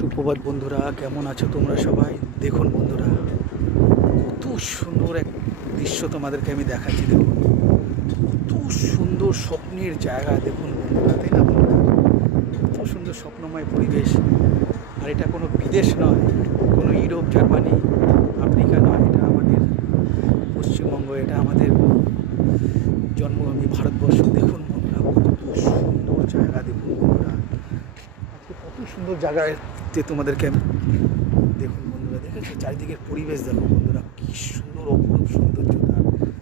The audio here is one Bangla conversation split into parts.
সুপ্রভাত বন্ধুরা, কেমন আছো তোমরা সবাই? দেখুন বন্ধুরা, কত সুন্দর এক দৃশ্য তোমাদেরকে আমি দেখাচ্ছি। দেখুন কত সুন্দর স্বপ্নের জায়গা। দেখুন বন্ধুরা, তাই না বন্ধুরা? কত সুন্দর স্বপ্নময় পরিবেশ। আর এটা কোনো বিদেশ নয়, কোনো ইউরোপ, জার্মানি, আফ্রিকা নয়, এটা আমাদের পশ্চিমবঙ্গ, এটা আমাদের জন্মভূমি ভারতবর্ষ। দেখুন বন্ধুরা, কত সুন্দর জায়গা। দেখুন বন্ধুরা, আজকে কত সুন্দর জায়গায় যে তোমাদেরকে দেখুন বন্ধুরা, দেখেছো চারিদিকের পরিবেশ? দেখো বন্ধুরা, কি সুন্দর অপরূপ সৌন্দর্যতা,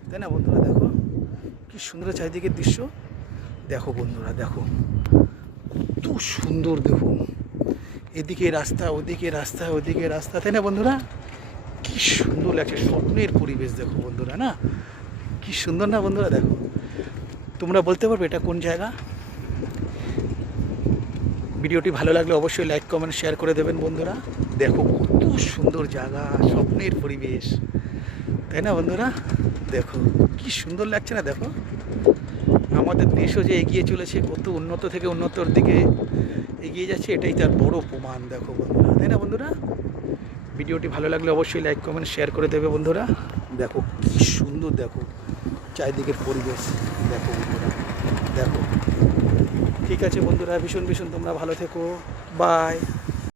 তাই না বন্ধুরা? দেখো কি সুন্দর চারিদিকের দৃশ্য। দেখো বন্ধুরা, দেখো কত সুন্দর। দেখুন এদিকে রাস্তা, ওদিকে রাস্তা, ওদিকে রাস্তা, তাই না বন্ধুরা? কি সুন্দর লাগছে, স্বপ্নের পরিবেশ। দেখো বন্ধুরা, না কি সুন্দর না বন্ধুরা? দেখো, তোমরা বলতে পারবে এটা কোন জায়গা? ভিডিওটি ভালো লাগলে অবশ্যই লাইক, কমেন্ট, শেয়ার করে দেবেন বন্ধুরা। দেখো কত সুন্দর জায়গা, স্বপ্নের পরিবেশ, তাই না বন্ধুরা? দেখো কি সুন্দর লাগছে না? দেখো আমাদের দেশও যে এগিয়ে চলেছে, কত উন্নত থেকে উন্নতর দিকে এগিয়ে যাচ্ছে, এটাই তার বড় প্রমাণ। দেখো বন্ধুরা, তাই না বন্ধুরা? ভিডিওটি ভালো লাগলে অবশ্যই লাইক, কমেন্ট, শেয়ার করে দেবে বন্ধুরা। দেখো কি সুন্দর, দেখো চারিদিকের পরিবেশ। দেখো বন্ধুরা, দেখো। ঠিক আছে বন্ধুরা, ভীষণ ভীষণ তোমরা ভালো থেকো। বাই।